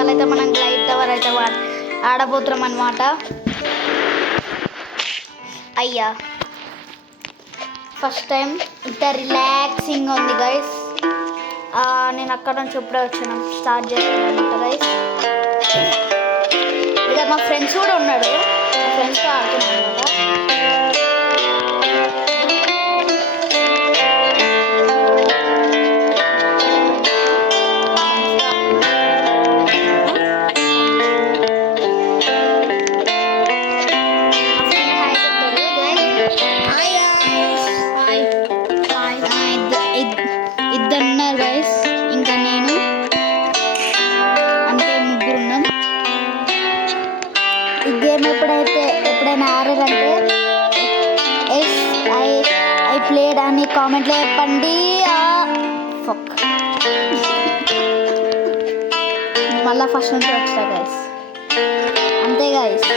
ఇవాళైతే మనం glide tower అయితే ఆడబోతున్నాం అనమాట. అయ్యా ఫస్ట్ టైం ఇంత రిలాక్సింగ్ ఉంది గైస్. నేను అక్కడ నుంచి ఇప్పుడే వచ్చాను, స్టార్ట్ చేస్తున్నాను అనమాట గైస్. ఇక్కడ మా ఫ్రెండ్స్ కూడా ఉన్నాడు, మా ఫ్రెండ్స్తో ఆడుతున్నాను అనమాట. ఇద్దరున్నారు గైస్, ఇంకా నేను, అంటే ముగ్గురున్నాం. ఈ గేమ్ ఎప్పుడైనా ఆడారంటే ఎస్ ఐ ప్లేడ్ అని కామెంట్లో చెప్పండి. ఫక్ మళ్ళీ ఫస్ట్ నుంచి వచ్చా గైస్, అంతే గైస్.